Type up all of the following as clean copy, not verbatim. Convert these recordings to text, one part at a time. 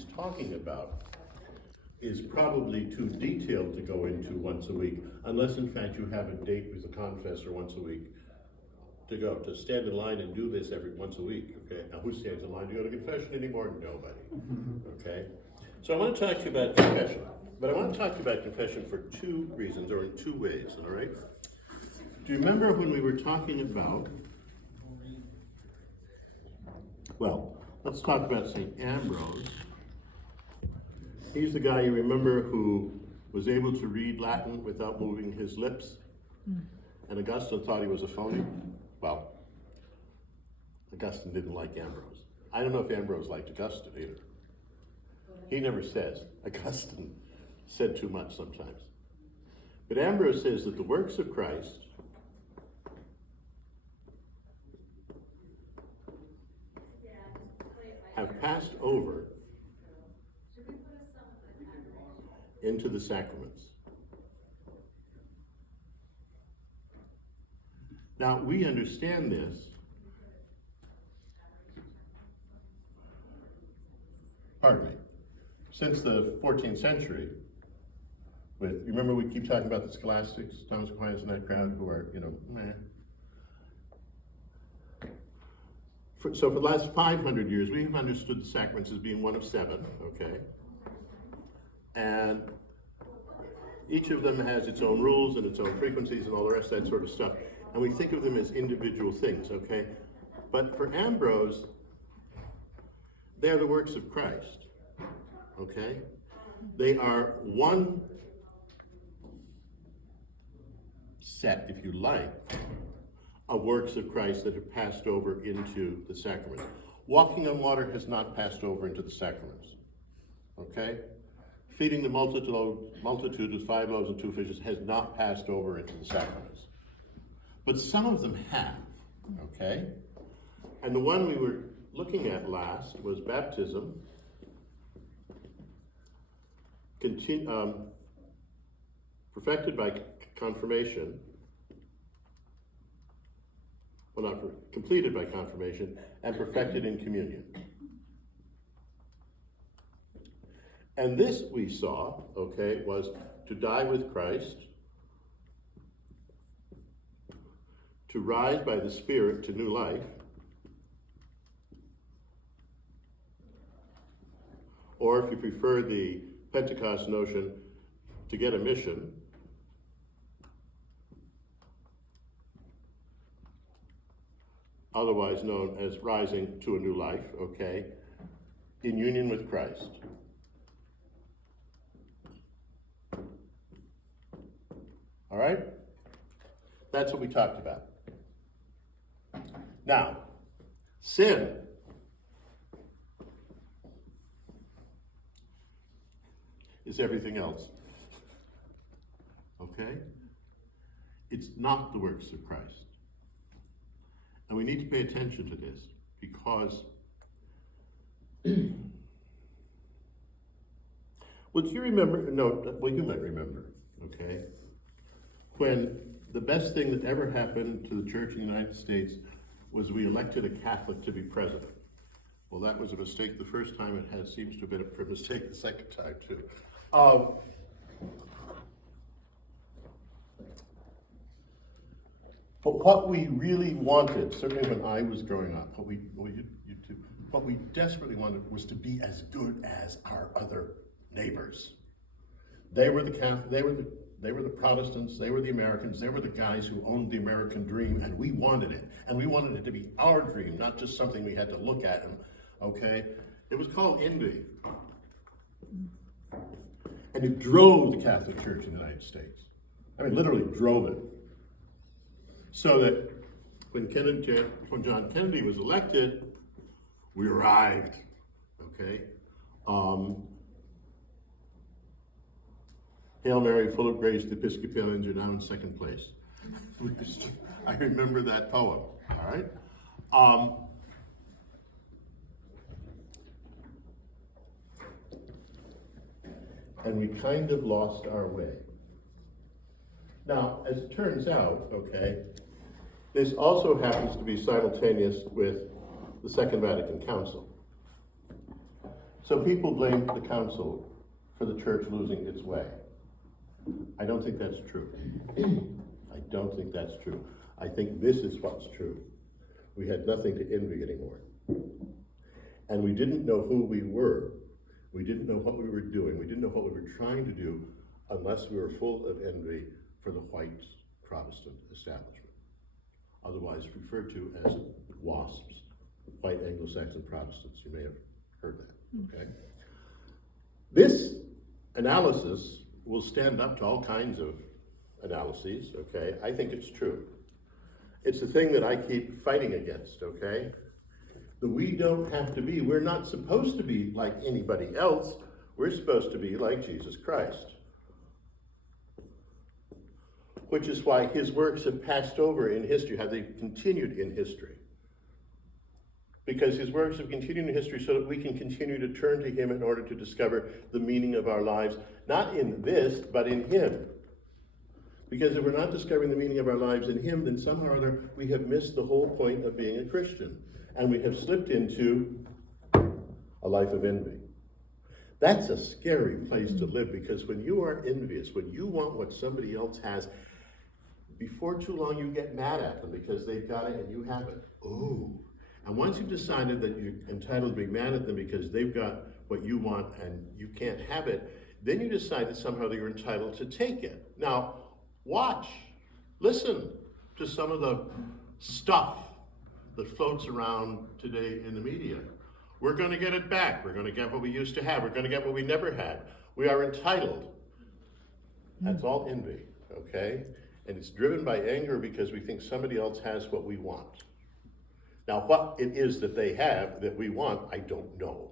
he's talking about is probably too detailed to go into once a week, unless in fact you have a date with the confessor once a week to go. To stand in line and do this every once a week, okay? Now who stands in line to go to confession anymore? Nobody, okay? So I want to talk to you about confession, but I want to talk to you about confession for two reasons, or in two ways, all right? Do you remember when we were talking about, well, let's talk about St. Ambrose. He's the guy, you remember, who was able to read Latin without moving his lips. And Augustine thought he was a phony. Well, Augustine didn't like Ambrose. I don't know if Ambrose liked Augustine either. He never says. Augustine said too much sometimes. But Ambrose says that the works of Christ have passed over into the sacraments. Now, we understand this since the 14th century. You remember we keep talking about the scholastics, Thomas Aquinas and that crowd who are, meh. So for the last 500 years, we have understood the sacraments as being one of seven, okay? And each of them has its own rules and its own frequencies and all the rest of that sort of stuff. And we think of them as individual things, okay? But for Ambrose, they're the works of Christ, okay? They are one set, if you like, of works of Christ that have passed over into the sacraments. Walking on water has not passed over into the sacraments, okay? Feeding the multitude with 5 loaves and 2 fishes has not passed over into the sacraments. But some of them have, okay? And the one we were looking at last was baptism, perfected by confirmation, well, not completed by confirmation, and perfected in communion. And this we saw, okay, was to die with Christ, to rise by the Spirit to new life, or if you prefer the Pentecost notion, to get a mission, otherwise known as rising to a new life, okay, in union with Christ. All right? That's what we talked about. Now, sin is everything else. Okay? It's not the works of Christ. And we need to pay attention to this because well, do you remember? No, well, you might remember, okay? When the best thing that ever happened to the Church in the United States was we elected a Catholic to be president. Well, that was a mistake the first time. It seems to have been a mistake the second time, too. But what we really wanted, certainly when I was growing up, what we desperately wanted was to be as good as our other neighbors. They were the Catholic, they were the Protestants, they were the Americans, they were the guys who owned the American dream, and we wanted it. And we wanted it to be our dream, not just something we had to look at, okay? It was called envy. And it drove the Catholic Church in the United States. I mean, literally drove it. So that when John Kennedy was elected, we arrived, okay? Hail Mary, full of grace, the Episcopalians are now in second place. I remember that poem, all right? And we kind of lost our way. Now, as it turns out, okay, this also happens to be simultaneous with the Second Vatican Council. So people blame the council for the church losing its way. I don't think that's true. I don't think that's true. I think this is what's true. We had nothing to envy anymore. And we didn't know who we were. We didn't know what we were doing. We didn't know what we were trying to do unless we were full of envy for the white Protestant establishment, otherwise referred to as WASPs, white Anglo-Saxon Protestants. You may have heard that, okay? This analysis will stand up to all kinds of analyses, okay? I think it's true. It's the thing that I keep fighting against, okay? That we don't have to be, we're not supposed to be like anybody else. We're supposed to be like Jesus Christ. Which is why his works have passed over in history, have they continued in history. Because his works have continued in history so that we can continue to turn to him in order to discover the meaning of our lives, not in this, but in him. Because if we're not discovering the meaning of our lives in him, then somehow or other we have missed the whole point of being a Christian. And we have slipped into a life of envy. That's a scary place to live, because when you are envious, when you want what somebody else has, before too long you get mad at them because they've got it and you haven't. Ooh. And once you've decided that you're entitled to be mad at them because they've got what you want and you can't have it, then you decide that somehow that you're entitled to take it. Now, watch, listen to some of the stuff that floats around today in the media. We're going to get it back. We're going to get what we used to have. We're going to get what we never had. We are entitled. That's all envy, okay? And it's driven by anger because we think somebody else has what we want. Now, what it is that they have that we want, I don't know.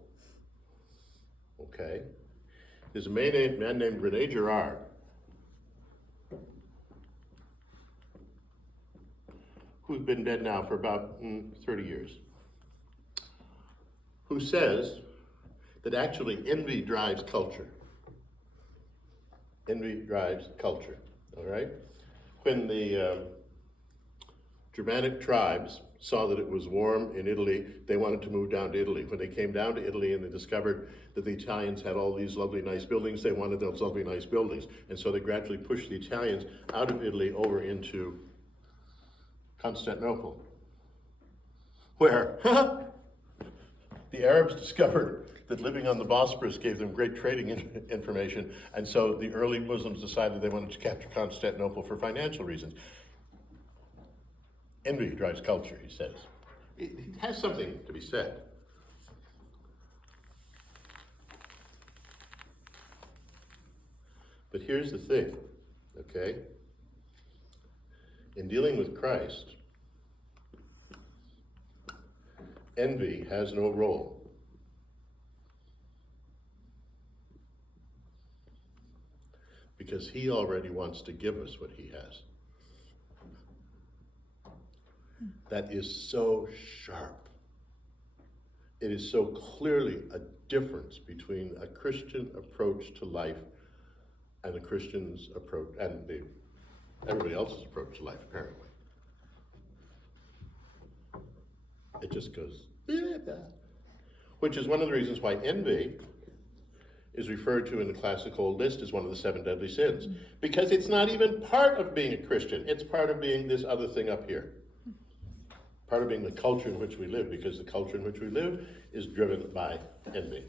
Okay? There's a man named Rene Girard who's been dead now for about 30 years, who says that actually envy drives culture. Envy drives culture, all right? When the Germanic tribes saw that it was warm in Italy, they wanted to move down to Italy. When they came down to Italy and they discovered that the Italians had all these lovely, nice buildings, they wanted those lovely, nice buildings. And so they gradually pushed the Italians out of Italy over into Constantinople, where the Arabs discovered that living on the Bosporus gave them great trading information, and so the early Muslims decided they wanted to capture Constantinople for financial reasons. Envy drives culture, he says. It has something to be said. But here's the thing, okay? In dealing with Christ, envy has no role. Because he already wants to give us what he has. That is so sharp. It is so clearly a difference between a Christian approach to life and a Christian's approach, and everybody else's approach to life, apparently. It just goes, which is one of the reasons why envy is referred to in the classical list as one of the 7 deadly sins. Because it's not even part of being a Christian. It's part of being this other thing up here. Part of being the culture in which we live, because the culture in which we live is driven by envy.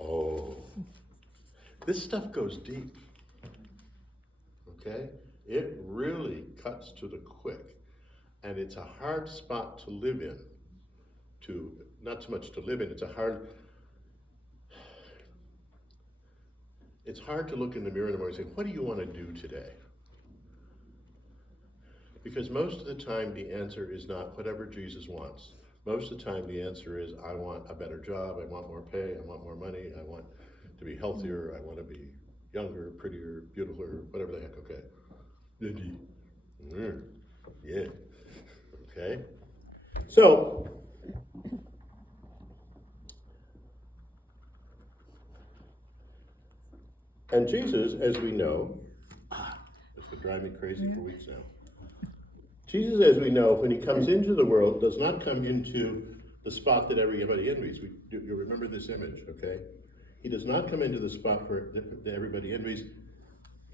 Oh, this stuff goes deep. Okay? It really cuts to the quick. And it's a hard spot to live in. Not so much to live in, it's hard to look in the mirror in the morning and say, what do you want to do today? Because most of the time the answer is not whatever Jesus wants. Most of the time the answer is, I want a better job, I want more pay, I want more money, I want to be healthier, I want to be younger, prettier, beautiful, whatever the heck, okay? Yeah. Okay? So, and Jesus, as we know, this could drive me crazy for weeks now. Jesus, as we know, when he comes into the world, does not come into the spot that everybody envies. You remember this image, okay? He does not come into the spot where that everybody envies.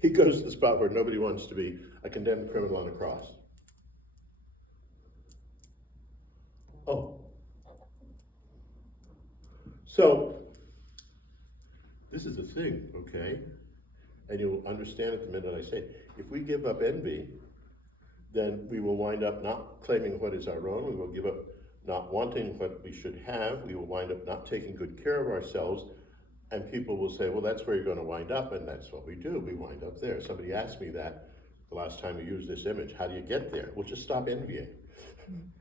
He goes to the spot where nobody wants to be, a condemned criminal on a cross. Oh. So, this is the thing, okay? And you'll understand it the minute I say, if we give up envy, then we will wind up not claiming what is our own. We will give up not wanting what we should have. We will wind up not taking good care of ourselves. And people will say, well, that's where you're going to wind up. And that's what we do. We wind up there. Somebody asked me that the last time we used this image. How do you get there? Well, just stop envying.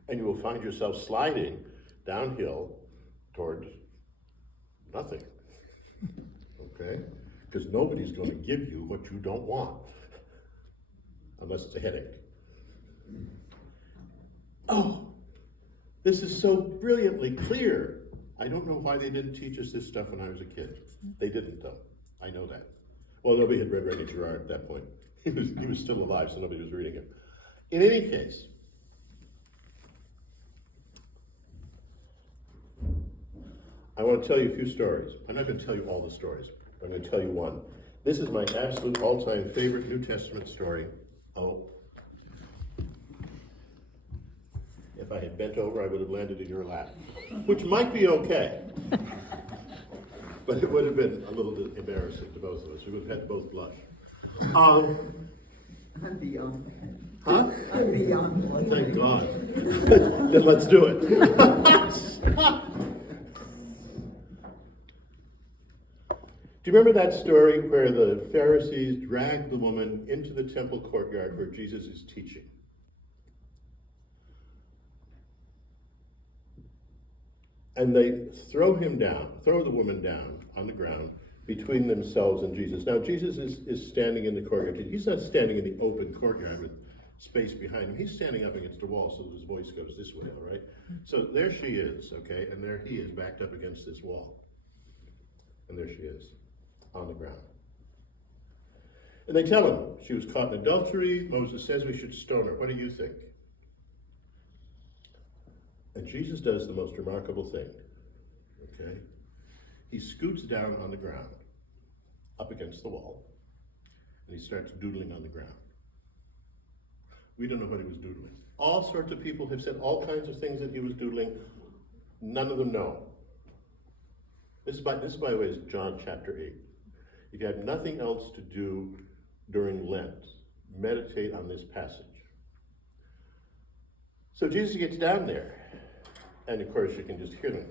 And you will find yourself sliding downhill toward nothing. Okay? Because nobody's going to give you what you don't want. Unless it's a headache. Oh, this is so brilliantly clear. I don't know why they didn't teach us this stuff when I was a kid. They didn't, though. I know that. Well, nobody had read René Girard at that point. He was still alive, so nobody was reading him. In any case, I want to tell you a few stories. I'm not going to tell you all the stories. I'm going to tell you one. This is my absolute all-time favorite New Testament story. Oh. If I had bent over, I would have landed in your lap, which might be okay. But it would have been a little bit embarrassing to both of us. We would have had both blush. I'm beyond that. Huh? I'm beyond that. Thank God. Then let's do it. Do you remember that story where the Pharisees dragged the woman into the temple courtyard where Jesus is teaching? And they throw the woman down on the ground between themselves and Jesus. Now, Jesus is standing in the courtyard. He's not standing in the open courtyard with space behind him. He's standing up against a wall so his voice goes this way, all right? So there she is, okay? And there he is backed up against this wall. And there she is on the ground. And they tell him she was caught in adultery. Moses says we should stone her. What do you think? And Jesus does the most remarkable thing, okay? He scoots down on the ground, up against the wall, and he starts doodling on the ground. We don't know what he was doodling. All sorts of people have said all kinds of things that he was doodling. None of them know. This, by the way, is John chapter 8. If you have nothing else to do during Lent, meditate on this passage. So Jesus gets down there. And of course, you can just hear them.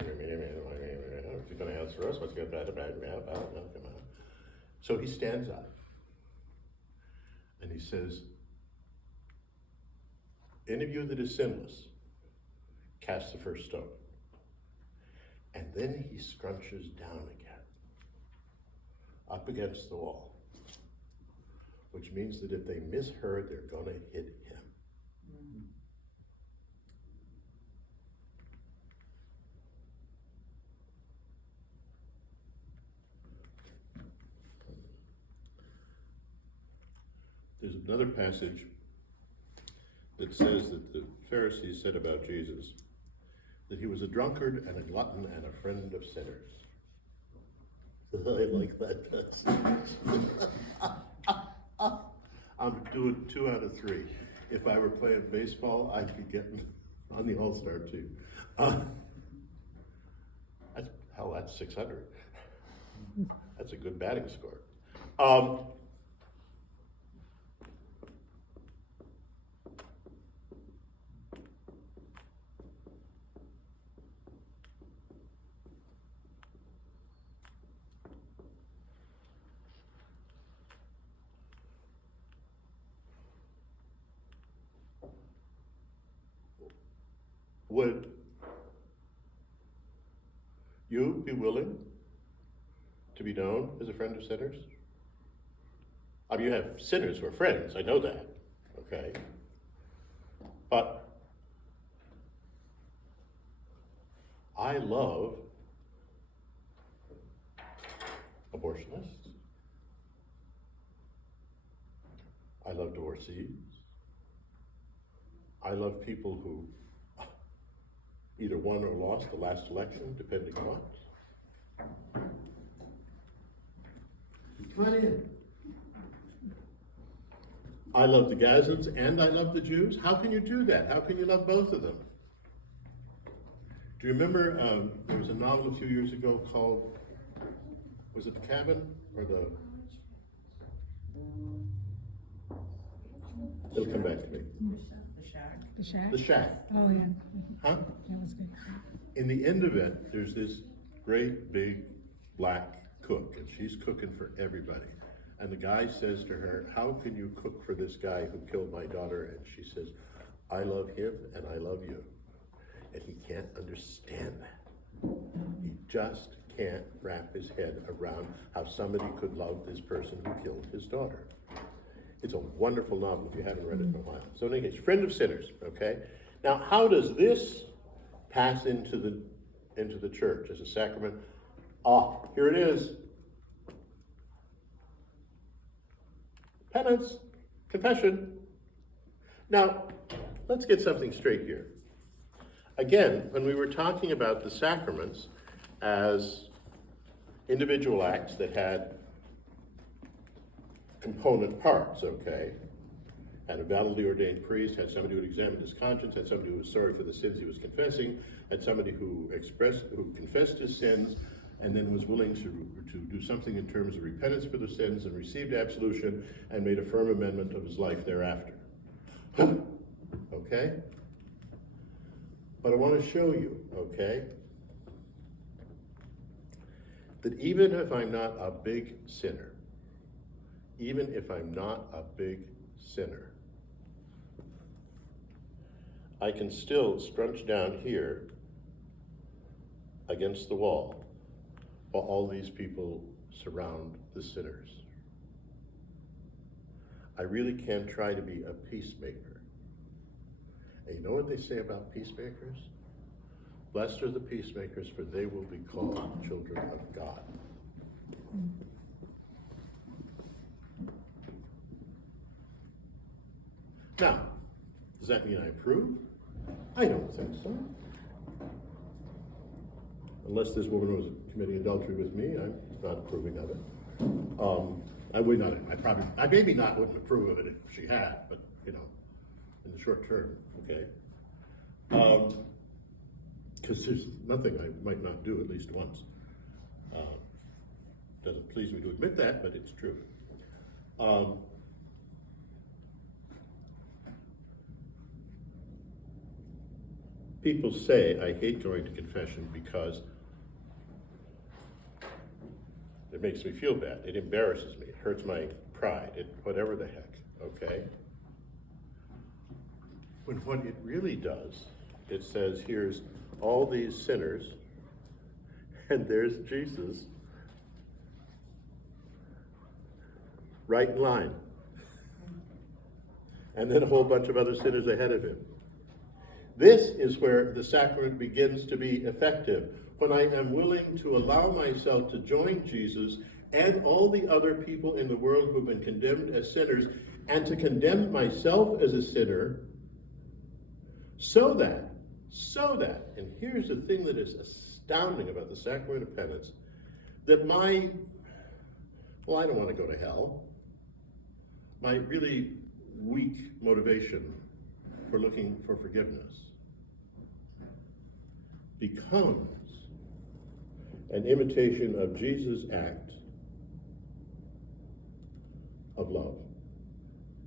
He's going to answer us. What's going to come on. So he stands up and he says, any of you that is sinless, cast the first stone. And then he scrunches down again, up against the wall, which means that if they miss her, they're going to hit him. There's another passage that says that the Pharisees said about Jesus that he was a drunkard and a glutton and a friend of sinners. I like that passage. I'm doing 2 out of 3. If I were playing baseball, I'd be getting on the All-Star team. That's 600. That's a good batting score. Would you be willing to be known as a friend of sinners? I mean, you have sinners who are friends, I know that, okay? But I love abortionists. I love divorcees. I love people who either won or lost the last election, depending on what. Come on in. I love the Gazans and I love the Jews. How can you do that? How can you love both of them? Do you remember, there was a novel a few years ago called, was it The Cabin or the? It'll come back to me. The Shack? The Shack. Oh, yeah. Huh? That was good. In the end of it, there's this great big black cook, and she's cooking for everybody. And the guy says to her, how can you cook for this guy who killed my daughter? And she says, I love him and I love you. And he can't understand that. He just can't wrap his head around how somebody could love this person who killed his daughter. It's a wonderful novel if you haven't read it in a while. So in any case, Friend of Sinners, okay? Now, how does this pass into the church as a sacrament? Ah, here it is. Penance, confession. Now, let's get something straight here. Again, when we were talking about the sacraments as individual acts that had component parts, okay? Had a validly ordained priest, had somebody who had examined his conscience, had somebody who was sorry for the sins he was confessing, had somebody who confessed his sins, and then was willing to do something in terms of repentance for the sins and received absolution and made a firm amendment of his life thereafter. Okay? But I want to show you, okay, that even if I'm not a big sinner, even if I'm not a big sinner, I can still scrunch down here against the wall while all these people surround the sinners. I really can try to be a peacemaker. And you know what they say about peacemakers? Blessed are the peacemakers, for they will be called children of God. Now, does that mean I approve? I don't think so. Unless this woman was committing adultery with me, I'm not approving of it. I would not, I maybe not wouldn't approve of it if she had, but you know, in the short term, okay? Because there's nothing I might not do at least once. Doesn't please me to admit that, but it's true. People say I hate going to confession because it makes me feel bad. It embarrasses me. It hurts my pride. Whatever the heck, okay? When what it really does, it says, here's all these sinners, and there's Jesus, right in line. And then a whole bunch of other sinners ahead of him. This is where the sacrament begins to be effective, when I am willing to allow myself to join Jesus and all the other people in the world who've been condemned as sinners, and to condemn myself as a sinner, so that, and here's the thing that is astounding about the sacrament of penance, that I don't want to go to hell, my really weak motivation for looking for forgiveness becomes an imitation of Jesus' act of love.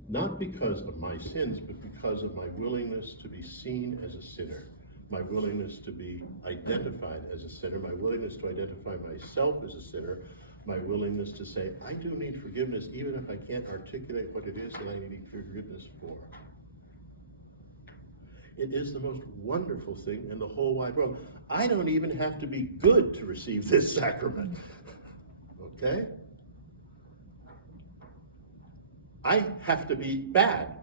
Not because of my sins, but because of my willingness to be seen as a sinner, my willingness to be identified as a sinner, my willingness to identify myself as a sinner, my willingness to say, I do need forgiveness, even if I can't articulate what it is that I need forgiveness for. It is the most wonderful thing in the whole wide world. I don't even have to be good to receive this sacrament. Okay? I have to be bad.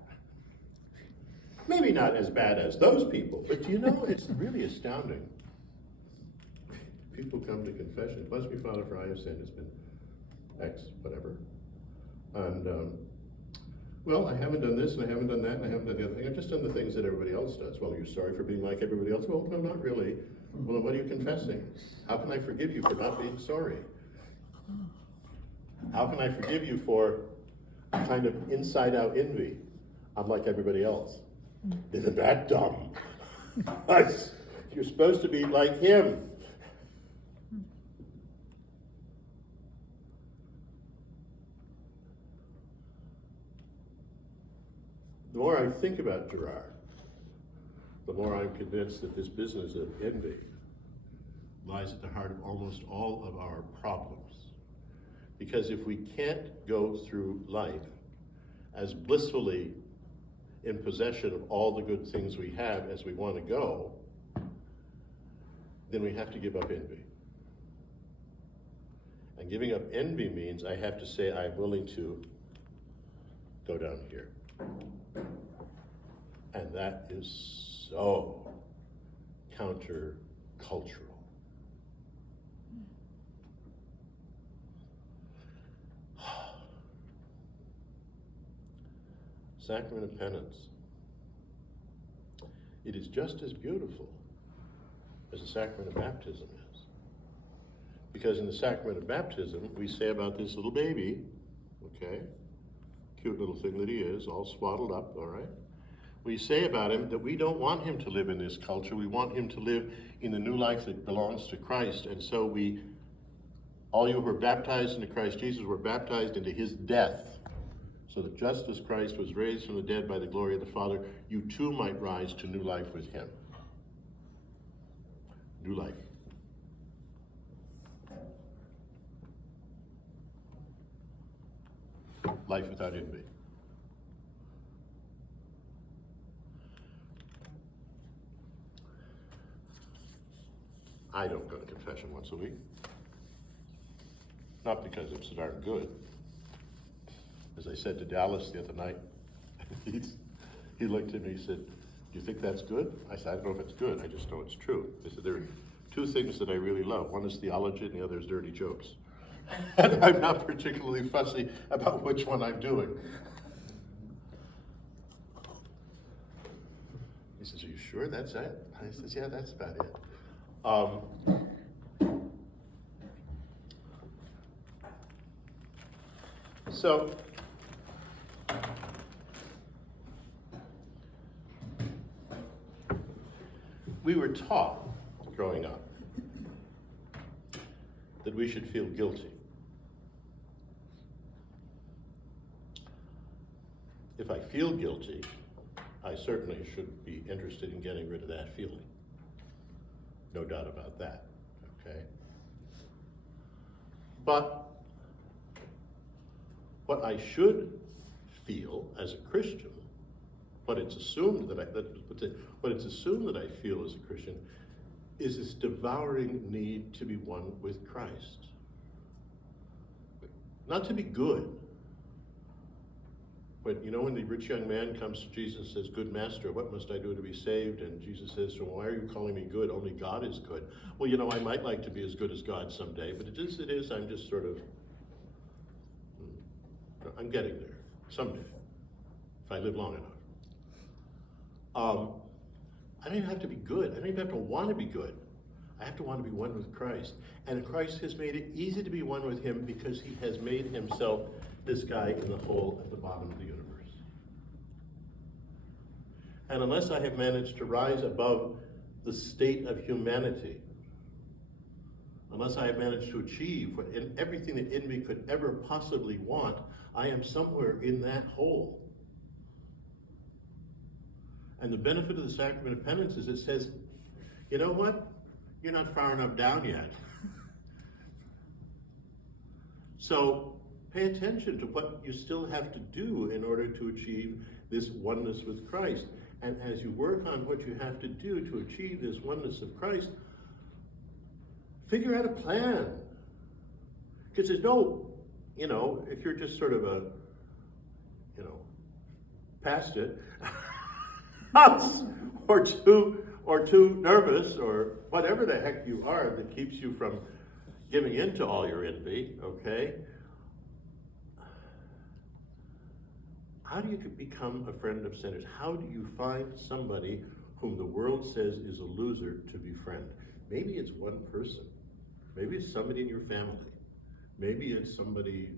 Maybe not as bad as those people, but you know, it's really astounding. People come to confession, bless me, Father, for I have sinned, it's been X, whatever. And Well, I haven't done this, and I haven't done that, and I haven't done the other thing. I've just done the things that everybody else does. Well, you're sorry for being like everybody else? Well, no, not really. Well, what are you confessing? How can I forgive you for not being sorry? How can I forgive you for a kind of inside-out envy? I'm like everybody else. Isn't that dumb? You're supposed to be like him. The more I think about Gerard, the more I'm convinced that this business of envy lies at the heart of almost all of our problems. Because if we can't go through life as blissfully in possession of all the good things we have as we want to go, then we have to give up envy. And giving up envy means I have to say I'm willing to go down here. And that is so counter-cultural. Sacrament of Penance. It is just as beautiful as the sacrament of baptism is. Because in the sacrament of baptism, we say about this little baby, okay, cute little thing that he is, all swaddled up, all right? We say about him that we don't want him to live in this culture. We want him to live in the new life that belongs to Christ. And so all you who were baptized into Christ Jesus were baptized into his death, so that just as Christ was raised from the dead by the glory of the Father, you too might rise to new life with him. New life. Life without envy. I don't go to confession once a week. Not because it's so darn good. As I said to Dallas the other night, he looked at me and said, "Do you think that's good?" I said, "I don't know if it's good, I just know it's true." He said, "There are two things that I really love. One is theology and the other is dirty jokes." And I'm not particularly fussy about which one I'm doing. He says, "Are you sure that's it?" I says, "Yeah, that's about it." So, we were taught growing up that we should feel guilty. If I feel guilty, I certainly should be interested in getting rid of that feeling. No doubt about that, okay? But what I should feel as a Christian, what it's assumed that I feel as a Christian, is this devouring need to be one with Christ. Not to be good. But you know, when the rich young man comes to Jesus and says, "Good master, what must I do to be saved?" And Jesus says to him, "Why are you calling me good? Only God is good." Well, you know, I might like to be as good as God someday, but it is, I'm just sort of, I'm getting there someday, if I live long enough. I don't even have to be good. I don't even have to want to be good. I have to want to be one with Christ. And Christ has made it easy to be one with him because he has made himself this guy in the hole at the bottom of the universe. And unless I have managed to rise above the state of humanity, unless I have managed to achieve everything that envy could ever possibly want, I am somewhere in that hole. And the benefit of the sacrament of penance is it says, you know what? You're not far enough down yet. So pay attention to what you still have to do in order to achieve this oneness with Christ. And as you work on what you have to do to achieve this oneness of Christ, figure out a plan. Because there's no, if you're just sort of past it, or too nervous, or whatever the heck you are that keeps you from giving in to all your envy, okay? How do you become a friend of sinners? How do you find somebody whom the world says is a loser to befriend? Maybe it's one person. Maybe it's somebody in your family. Maybe it's somebody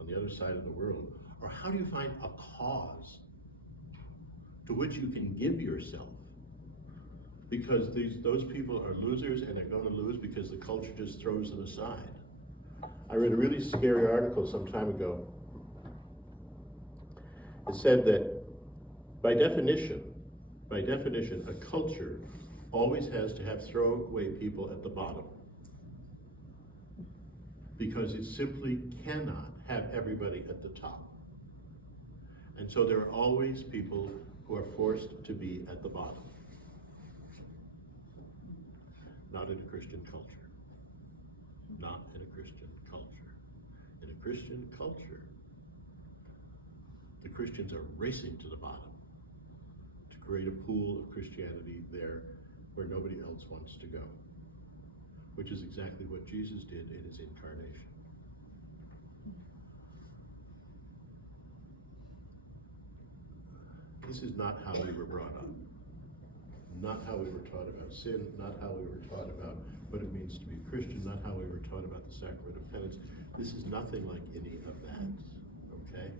on the other side of the world. Or how do you find a cause to which you can give yourself? Because those people are losers, and they're going to lose because the culture just throws them aside. I read a really scary article some time ago. It said that by definition, a culture always has to have throwaway people at the bottom, because it simply cannot have everybody at the top. And so there are always people who are forced to be at the bottom. Not in a Christian culture. Not in a Christian culture. In a Christian culture, the Christians are racing to the bottom to create a pool of Christianity there where nobody else wants to go, which is exactly what Jesus did in his incarnation. This is not how we were brought up. Not how we were taught about sin, not how we were taught about what it means to be a Christian, not how we were taught about the sacrament of penance. This is nothing like any of that, okay?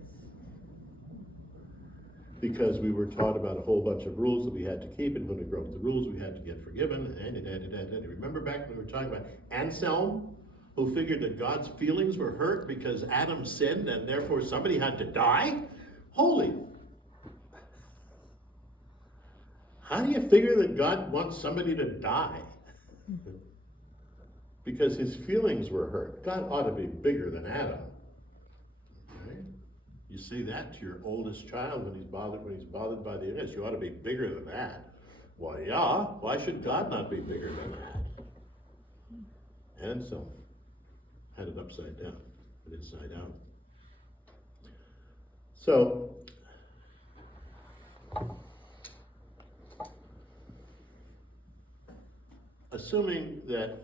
Because we were taught about a whole bunch of rules that we had to keep, and when we broke the rules, we had to get forgiven, and remember back when we were talking about Anselm, who figured that God's feelings were hurt because Adam sinned, and therefore somebody had to die? Holy! How do you figure that God wants somebody to die? Because his feelings were hurt. God ought to be bigger than Adam. Okay? You say that to your oldest child when he's bothered by the illness. You ought to be bigger than that. Well, yeah. Why should God not be bigger than that? And so, had it upside down, but inside out. So, assuming that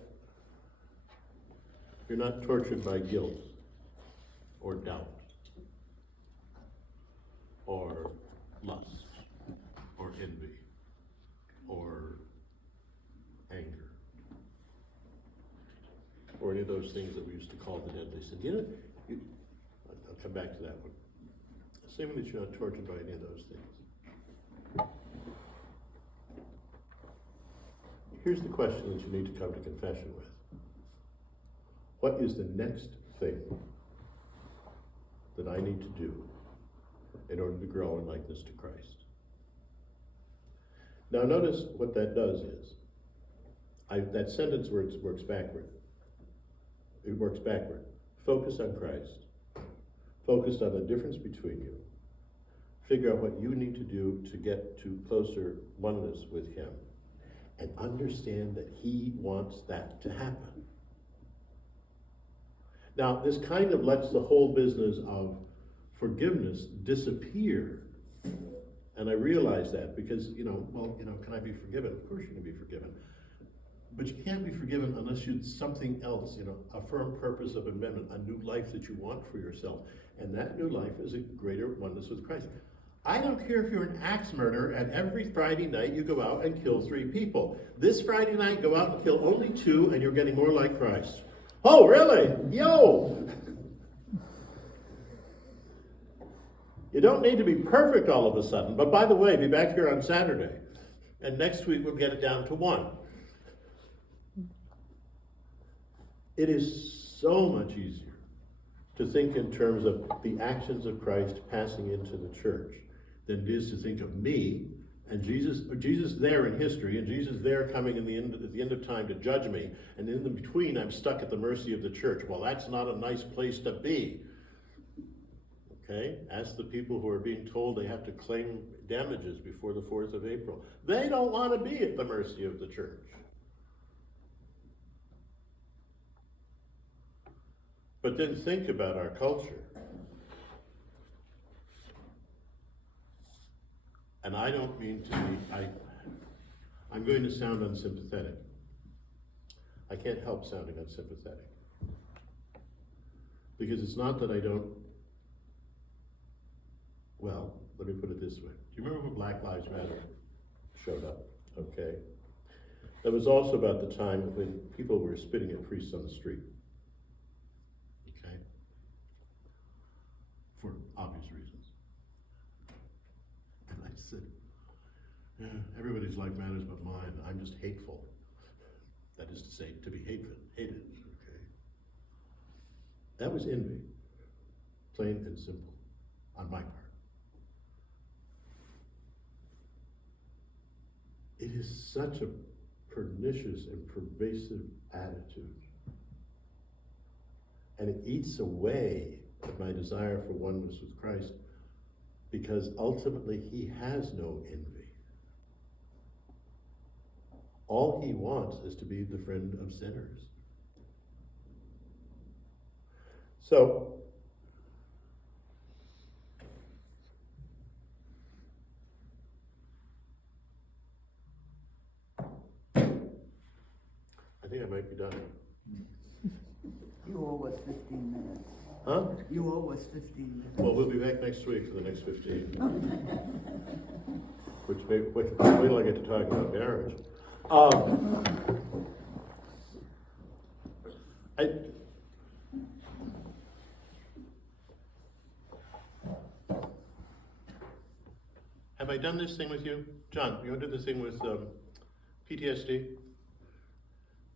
you're not tortured by guilt or doubt or lust or envy or anger or any of those things that we used to call the deadly sin. I'll come back to that one. Assuming that you're not tortured by any of those things. Here's the question that you need to come to confession with. What is the next thing that I need to do in order to grow in likeness to Christ? Now notice what that does is, that sentence works backward. It works backward. Focus on Christ. Focus on the difference between you. Figure out what you need to do to get to closer oneness with him. And understand that he wants that to happen. Now, this kind of lets the whole business of forgiveness disappear. And I realize that because, can I be forgiven? Of course you can be forgiven. But you can't be forgiven unless you something else, a firm purpose of amendment, a new life that you want for yourself. And that new life is a greater oneness with Christ. I don't care if you're an axe murderer and every Friday night you go out and kill 3 people. This Friday night, go out and kill only 2 and you're getting more like Christ. Oh, really? Yo! You don't need to be perfect all of a sudden. But by the way, be back here on Saturday. And next week we'll get it down to 1. It is so much easier to think in terms of the actions of Christ passing into the church than it is to think of me and Jesus there in history, and Jesus there coming at the end of time to judge me, and in the between I'm stuck at the mercy of the church. Well, that's not a nice place to be. Okay? Ask the people who are being told they have to claim damages before the 4th of April. They don't want to be at the mercy of the church. But then think about our culture. And I don't mean to be, I'm going to sound unsympathetic. I can't help sounding unsympathetic. Because it's not that I don't well, let me put it this way. Do you remember when Black Lives Matter showed up? Okay. That was also about the time when people were spitting at priests on the street. Okay? For obvious reasons. And I said, yeah, everybody's life matters but mine. I'm just hateful. That is to say, to be hated. Okay? That was envy. Plain and simple. On my part. It is such a pernicious and pervasive attitude. And it eats away at my desire for oneness with Christ, because ultimately he has no envy. All he wants is to be the friend of sinners. So, I think I might be done. You owe us 15 minutes. Huh? You owe us 15 minutes. Well, we'll be back next week for the next 15. Which may, wait till I get to talking about marriage. Have I done this thing with you? John, you want to do the thing with PTSD?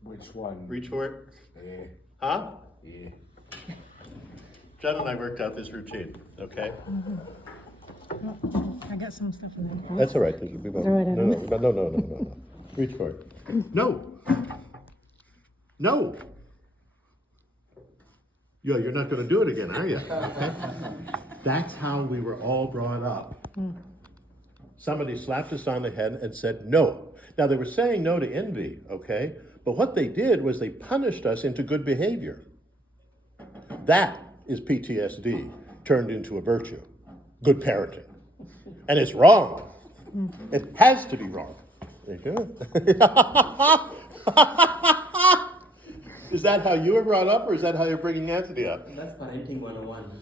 Which one? Reach for it? Yeah, Huh? yeah. John and I worked out this routine, okay? I got some stuff in there. That's all right. Throw it in. No. Reach for it. No. No. You're not going to do it again, are you? Okay. That's how we were all brought up. Somebody slapped us on the head and said no. Now they were saying no to envy, okay? But what they did was they punished us into good behavior. That is PTSD turned into a virtue. Good parenting. And it's wrong. It has to be wrong. Is that how you were brought up, or is that how you're bringing Anthony up? That's parenting 101.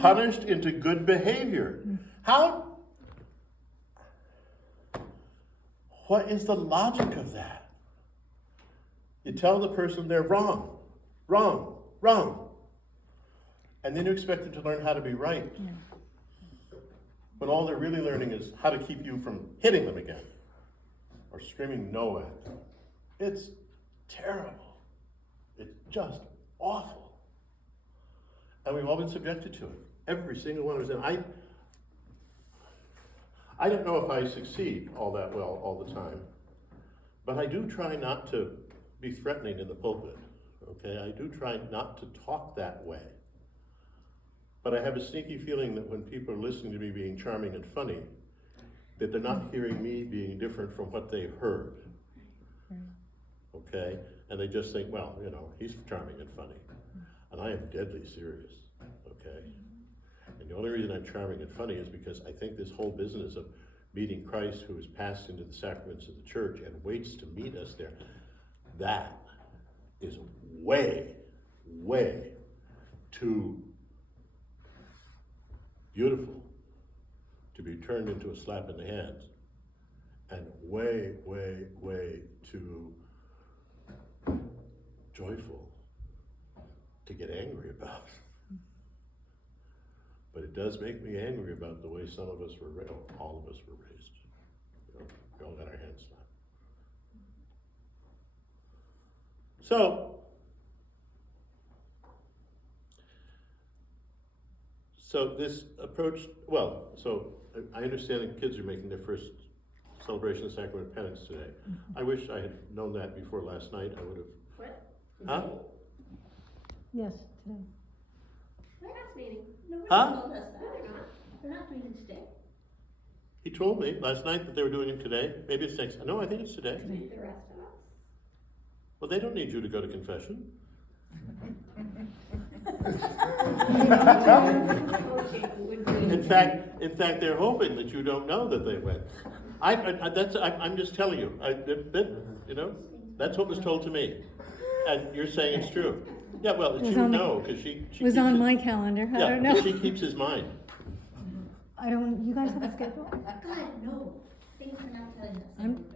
Punished into good behavior. How? What is the logic of that? You tell the person they're wrong. And then you expect them to learn how to be right. Yeah. When all they're really learning is how to keep you from hitting them again or screaming no at them. It's terrible. It's just awful. And we've all been subjected to it. Every single one of us. And I don't know if I succeed all that well all the time, but I do try not to be threatening in the pulpit. Okay, I do try not to talk that way. But I have a sneaky feeling that when people are listening to me being charming and funny, that they're not hearing me being different from what they heard. Okay? And they just think, well, he's charming and funny. And I am deadly serious. Okay? And the only reason I'm charming and funny is because I think this whole business of meeting Christ, who is passed into the sacraments of the church and waits to meet us there, that is way too beautiful to be turned into a slap in the hands, and way too joyful to get angry about. But it does make me angry about the way some of us were raised, all of us were raised. We all got our hands slapped. So this approach, so I understand that kids are making their first celebration of Sacrament of Penance today. I wish I had known that before last night. I would have. What? Huh? Yes, today. Last meeting. Nobody Huh? told us that. No, they're not. They're not doing it today. He told me last night that they were doing it today. Maybe it's next. No, I think it's today. Like the rest of us. Well, they don't need you to go to confession. In fact, they're hoping that you don't know that they went. I'm just telling you. That's what was told to me, and you're saying it's true. Yeah, well, It she was would on the- know, cause she Was keeps on it- my calendar, I Yeah, don't 'cause know. she keeps his mind. I don't, you guys have a schedule? God, no. Things are not telling us. I'm